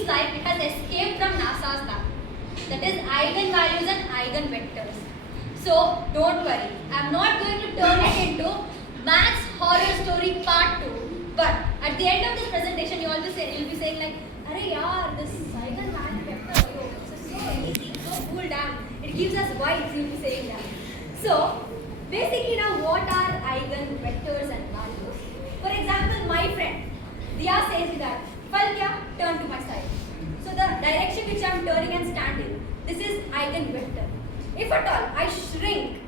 seems like it has escaped from NASA's lab. That is Eigenvalues and Eigenvectors. So don't worry, I'm not going to turn it into Maths Horror Story Part 2. But at the end of this presentation, you'll be saying like, "Arey yaar, this Eigenvalue vector, this is so easy, so cool, damn. It gives us vibes." You'll be saying that. So basically, now what are eigenvectors and values? For example, my friend Diya says that, "Falkya, turn to my side." So the direction which I am turning and standing, this is eigenvector. If at all I shrink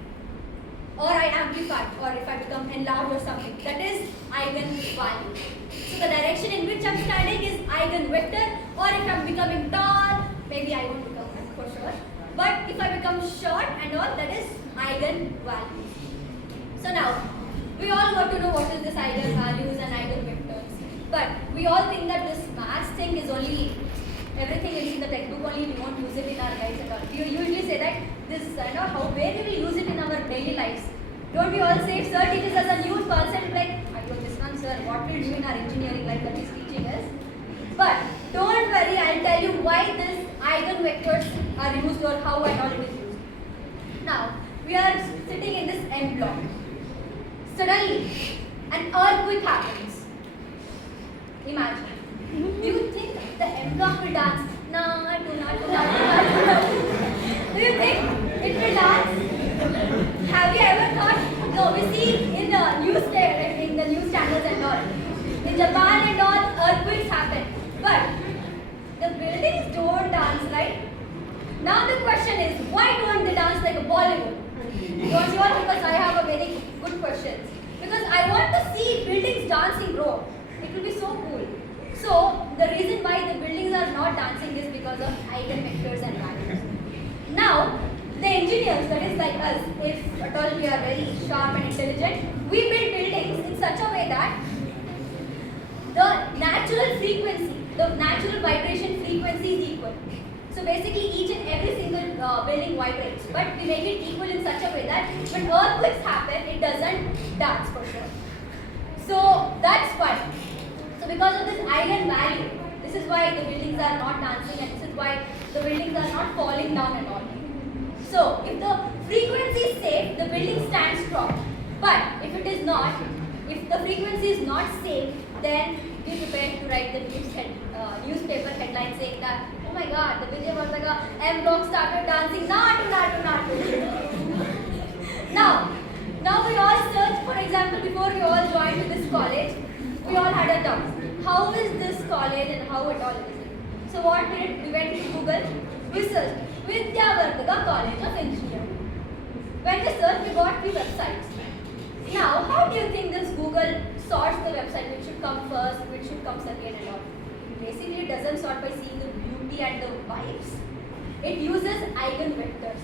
or I amplify or if I become enlarged or something, that is eigenvalue. So the direction in which I am standing is eigenvector, or if I am becoming tall, maybe I won't become that for sure. But if I become short and all, that is eigenvalue. So now, we all got to know what is this eigenvalues and eigenvectors. But we all think that this maths thing is only, everything is in the textbook only, we won't use it in our lives at all. We usually say that this, where do we use it in our daily lives? Don't we all say, if sir teaches us a new concept, like, I don't this one, sir, what we'll do in our engineering, like what he's teaching us. But don't worry, I'll tell you why this eigenvectors are used or how and all it is used. Now, we are sitting in this end block. Suddenly, an earthquake happens. Imagine. Do you think the end block will dance? Na, do not, do not, do not, do not. Do you think it will dance? Have you ever thought? No, we see in the news channels and all. In Japan and all, earthquakes happen. But the buildings don't dance, right? Now the question is, why don't they dance like a Bollywood? Don't you all? Because I have a very good question. Because I want to see buildings dancing, bro. It will be so cool. So the reason why the buildings are not dancing is because of eigenvectors and values. Now, the engineers, that is like us, if at all we are very sharp and intelligent, we build buildings in such a way that the natural frequency, the natural vibration frequency is equal. So basically each and every single building vibrates, but we make it equal in such a way that when earthquakes happen, it doesn't dance for sure. So that's why. So because of this eigenvalue, this is why the buildings are not dancing, and this is why the buildings are not falling down at all. So if the frequency is safe, the building stands strong. But if it is not, if the frequency is not safe, then be prepared to write the newspaper headline saying that, "Oh my God, the Vijayawardaka M block started dancing." Not. Now we all search. For example, before we all joined to this college, we all had a doubt. How is this college and how it all is? So what did we went to Google? We searched Vidyavardhaka College of Engineering. When we searched, we got few websites. Now, how do you think this Google sorts the website? Which should come first, which should come second and all? Basically, it doesn't sort by seeing the beauty and the vibes. It uses eigenvectors.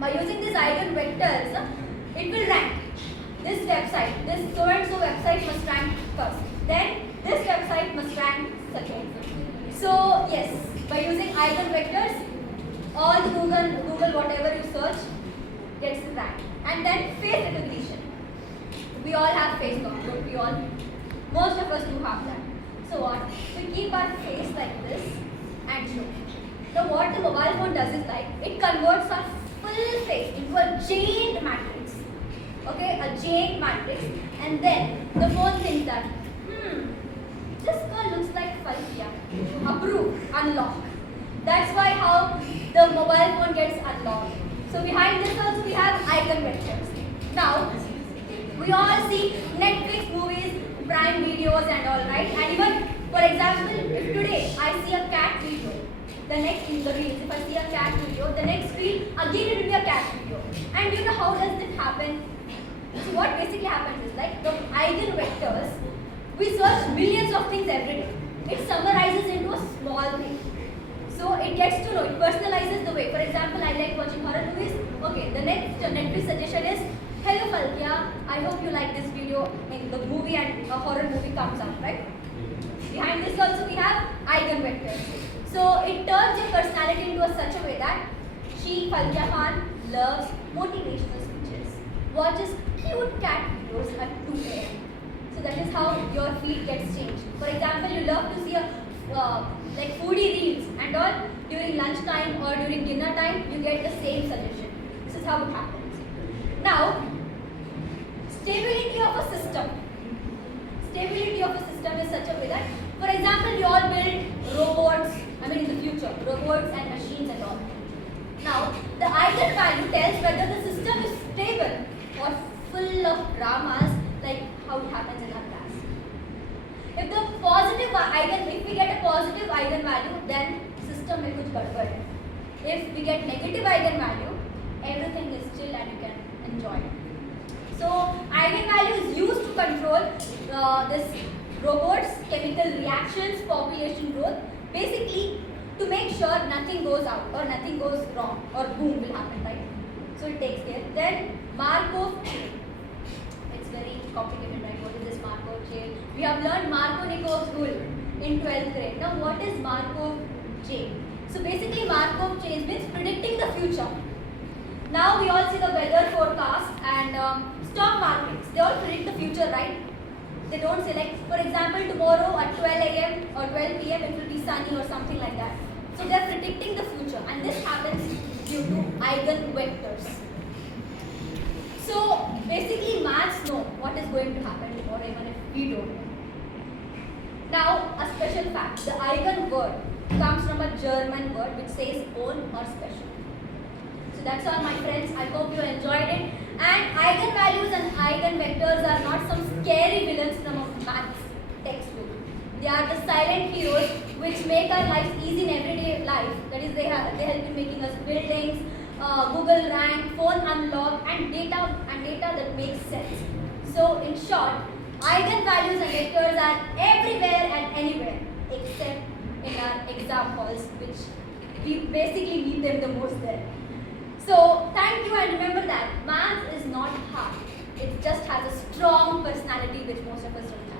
By using these eigenvectors, it will rank. This website, this so and so website must rank first. Then this website must rank second. So yes, by using eigenvectors, all the Google whatever you search gets ranked. And then face recognition. We all have face lock, don't we all? Most of us do have that. So what? We keep our face like this and show. Now what the mobile phone does is like, it converts our full face into a giant matrix. Okay, a giant matrix. And then the phone thinks that, this girl looks like Falkya. Approve, unlock. That's why how the mobile phone gets unlocked. So behind this also we have eigenvectors. Now, we all see Netflix movies, Prime videos and all, right? And even, for example, if today I see a cat video, the next in the reels, if I see a cat video, the next reel, again it will be a cat video. And you know how does it happen? So what basically happens is like the eigenvectors, we search millions of things every day. It summarizes into a small thing. So it gets to know, it personalizes the way. For example, I like watching horror movies. Okay, the next Netflix suggestion is, "Hello Falkya, I hope you like this video." In the movie and a horror movie comes up, right? Behind this also we have eigenvectors. So it turns your personality into such a way that she, Falkya Khan, loves motivational speeches, watches cute cat videos at 2 a.m. So that is how your feed gets changed. For example, you love to see a like foodie reels and all during lunchtime or during dinner time, you get the same suggestion. This is how it happens. Now, stability of a system. Stability of a system is such a way that, for example, we all build robots, in the future, robots and machines and all. Now, the eigenvalue tells whether the system is stable or full of dramas, like how it happens in our class. If we get a positive eigenvalue, then system mein kuch gadbad hai. If we get negative eigenvalue, everything is chill and you can enjoy it. So, eigenvalue is used to control this robots, chemical reactions, population growth, basically to make sure nothing goes out or nothing goes wrong or boom will happen, right? So it takes care. Then Markov chain. It's very complicated, right? What is this Markov chain? We have learned Markovnikov's rule in 12th grade. Now what is Markov chain? So basically Markov chain means predicting the future. Now we all see the weather forecast and stock markets. They all predict the future, right? They don't say like, for example, tomorrow at 12 a.m. or 12 p.m. it will be sunny or something like that. So they are predicting the future, and this happens due to eigenvectors. So basically maths know what is going to happen tomorrow even if we don't know. Now a special fact, the eigen word comes from a German word which says own or special. So that's all my friends, I hope you enjoyed it. And eigenvalues and eigenvectors are not some scary villains from a maths textbook. They are the silent heroes which make our lives easy in everyday life. That is, they help in making us buildings, Google rank, phone unlock, and data that makes sense. So in short, eigenvalues and vectors are everywhere and anywhere except in our exam halls, which we basically need them the most there. So thank you, and remember that math is not hard. It just has a strong personality which most of us don't.